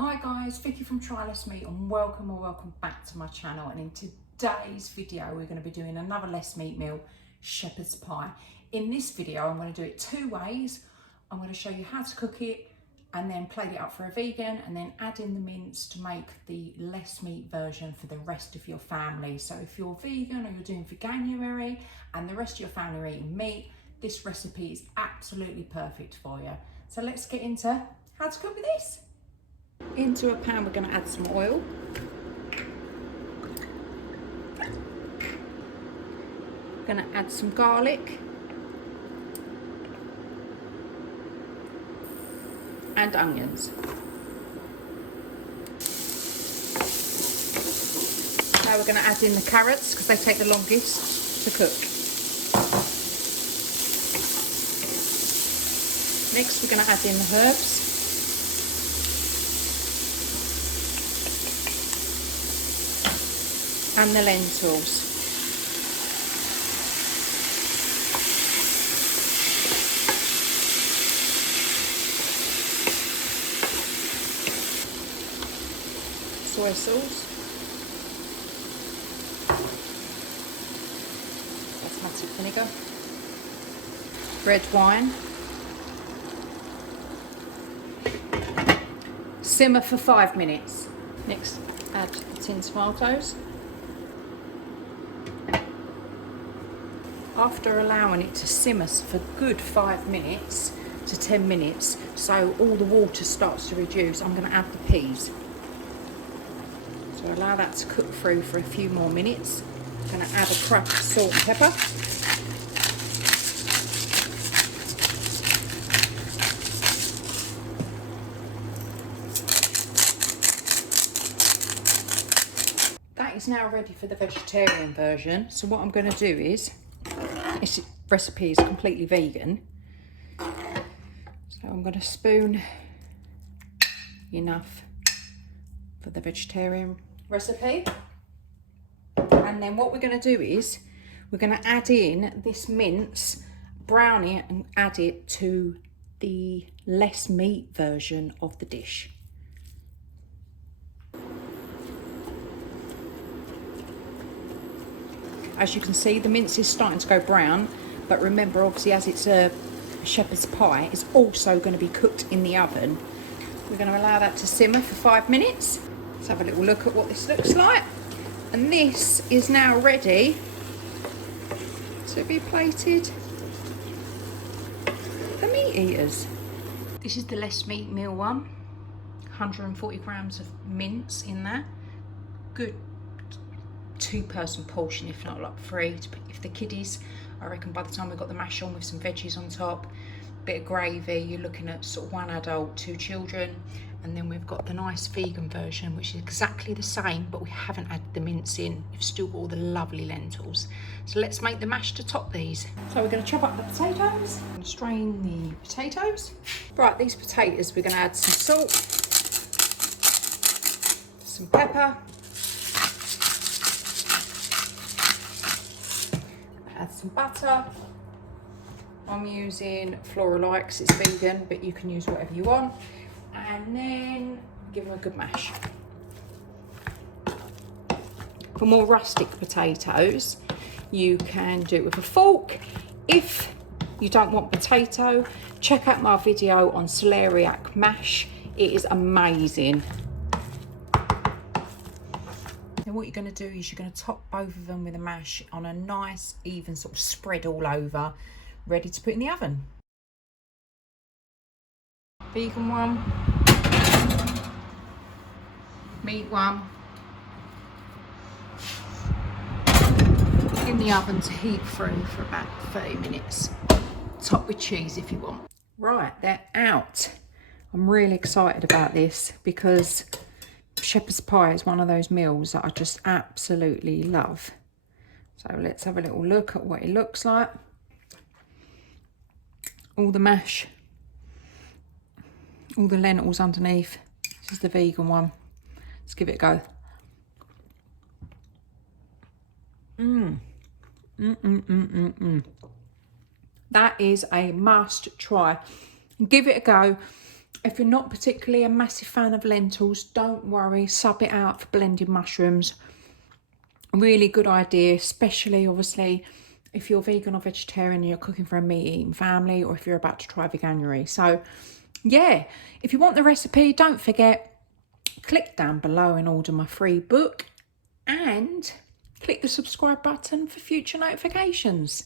Hi guys, Vicky from Trylessmeat and welcome back to my channel. And in today's video we're going to be doing another less meat meal, shepherd's pie. In this video I'm going to do it two ways. I'm going to show you how to cook it and then plate it up for a vegan and then add in the mince to make the less meat version for the rest of your family. So if you're vegan or you're doing Veganuary and the rest of your family are eating meat, this recipe is absolutely perfect for you. So let's get into how to cook with this. Into a pan we're going to add some oil. We're going to add some garlic and onions. Now we're going to add in the carrots because they take the longest to cook. Next we're going to add in the herbs. And the lentils. Soy sauce. Basmati vinegar. Red wine. Simmer for 5 minutes. Next, add the tin tomatoes. After allowing it to simmer for good 5 minutes to 10 minutes, so all the water starts to reduce, I'm going to add the peas. So allow that to cook through for a few more minutes. I'm going to add a crack of salt and pepper. That is now ready for the vegetarian version. So what I'm going to do is, this recipe is completely vegan, so I'm going to spoon enough for the vegetarian recipe. And then what we're going to do is we're going to add in this mince, brown it and add it to the less meat version of the dish. As you can see, the mince is starting to go brown, but remember, obviously, as it's a shepherd's pie, it's also going to be cooked in the oven. We're going to allow that to simmer for 5 minutes. Let's have a little look at what this looks like. And this is now ready to be plated for meat eaters. This is the less meat meal one. 140 grams of mince in there. Good 2-person portion, if not like 3. If the kiddies, I reckon by the time we've got the mash on with some veggies on top, bit of gravy, you're looking at sort of 1 adult, 2 children. And then we've got the nice vegan version, which is exactly the same, but we haven't added the mince in. You've still got all the lovely lentils. So let's make the mash to top these. So we're going to chop up the potatoes and strain the potatoes. Right, these potatoes, we're going to add some salt, some pepper, add some butter. I'm using Floral because it's vegan, but you can use whatever you want. And then give them a good mash. For more rustic potatoes, you can do it with a fork. If you don't want potato, check out my video on celeriac mash. It is amazing. Then what you're going to do is you're going to top both of them with a mash on a nice even sort of spread all over, ready to put in the oven. Vegan one, meat one, in the oven to heat through for about 30 minutes. Top with cheese if you want. Right, they're out. I'm really excited about this because shepherd's pie is one of those meals that I just absolutely love. So let's have a little look at what it looks like. All the mash, all the lentils underneath. This is the vegan one. Let's give it a go. That is a must try. Give it a go. If you're not particularly a massive fan of lentils, don't worry, sub it out for blended mushrooms. Really good idea, especially obviously if you're vegan or vegetarian and you're cooking for a meat eating family, or if you're about to try Veganuary. So yeah, if you want the recipe, don't forget, click down below and order my free book, and click the subscribe button for future notifications.